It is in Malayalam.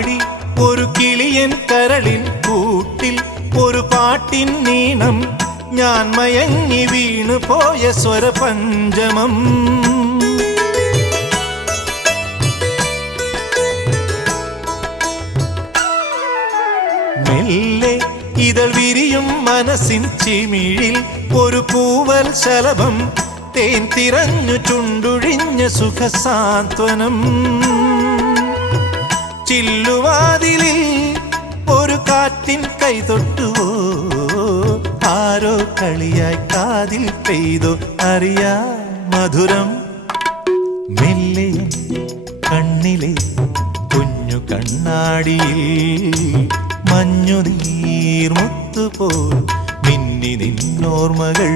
പാടി ഒരു കിളിയൻ കരളിൻ കൂട്ടിൽ ഒരു പാട്ടിൻ നീണം ഞാൻ മയങ്ങി വീണു പോയ സ്വരപഞ്ചമം. മെല്ലെ ഇതൾ വിരിയും മനസ്സിൻ ചിമിഴിൽ ഒരു പൂവൽ ശലഭം തേൻ തിരഞ്ഞു ചുണ്ടൊഴിഞ്ഞ സുഖസാന്ത്വനം. ചില്ലുവാതിലിൽ ഒരു കാറ്റിൻ കൈതൊട്ടുവോ, ആരോ കളിയായി കാതിൽ പെയ്തോ അറിയാ മധുരം. മെല്ലെ കണ്ണിലെ കുഞ്ഞു കണ്ണാടിയിൽ മഞ്ഞുനീർമുത്തുപോൽ മിന്നി നിന്നോർമ്മകൾ.